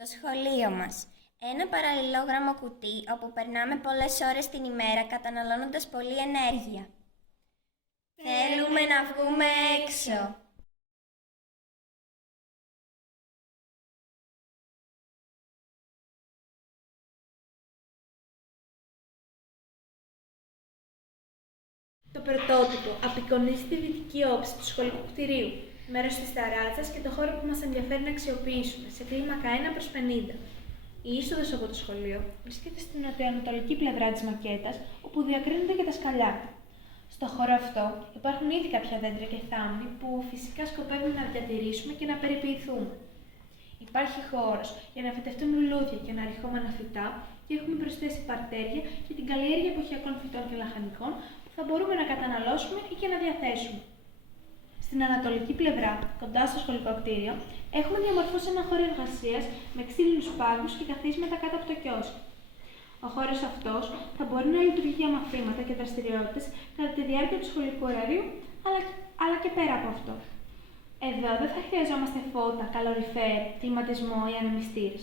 Το σχολείο μας. Ένα παραλληλόγραμμο κουτί όπου περνάμε πολλές ώρες την ημέρα καταναλώνοντας πολλή ενέργεια. Θέλουμε να βγούμε έξω. Το πρωτότυπο απεικονίζει τη δυτική όψη του σχολικού κτηρίου, μέρος της ταράτσας και το χώρο που μας ενδιαφέρει να αξιοποιήσουμε, σε κλίμακα 1/50. Η είσοδος από το σχολείο βρίσκεται στην νοτιοανατολική πλευρά της μακέτας, όπου διακρίνονται και τα σκαλιά. Στο χώρο αυτό υπάρχουν ήδη κάποια δέντρα και θάμνοι που φυσικά σκοπεύουμε να διατηρήσουμε και να περιποιηθούμε. Υπάρχει χώρος για να φυτευτούν λουλούδια και αναρριχόμενα φυτά και έχουμε προσθέσει παρτέρια για την καλλιέργεια εποχιακών φυτών και λαχανικών που θα μπορούμε να καταναλώσουμε ή και να διαθέσουμε. Στην ανατολική πλευρά, κοντά στο σχολικό κτίριο, έχουμε διαμορφώσει ένα χώρο εργασίας με ξύλινους πάγκους και καθίσματα κάτω από το κιόσκι. Ο χώρος αυτός θα μπορεί να λειτουργεί για μαθήματα και δραστηριότητες κατά τη διάρκεια του σχολικού ωραρίου, αλλά και πέρα από αυτό. Εδώ δεν θα χρειαζόμαστε φώτα, καλοριφέρ, κλιματισμό ή ανεμιστήρες.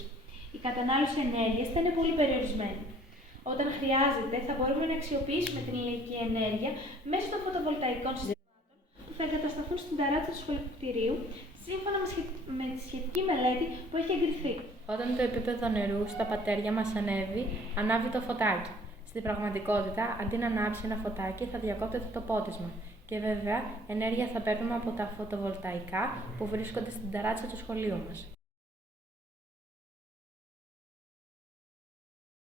Η κατανάλωση ενέργειας θα είναι πολύ περιορισμένη. Όταν χρειάζεται, θα μπορούμε να αξιοποιήσουμε την ηλιακή ενέργεια μέσω των φωτοβολταϊκών συστημάτων που θα εγκατασταθούν στην ταράτσα του σχολικού κτηρίου, σύμφωνα με τη σχετική μελέτη που έχει εγκριθεί. Όταν το επίπεδο νερού στα πατέρια μας ανέβει, ανάβει το φωτάκι. Στην πραγματικότητα, αντί να ανάψει ένα φωτάκι, θα διακόπτεται το πότισμα. Και βέβαια, ενέργεια θα παίρνουμε από τα φωτοβολταϊκά που βρίσκονται στην ταράτσα του σχολείου μας.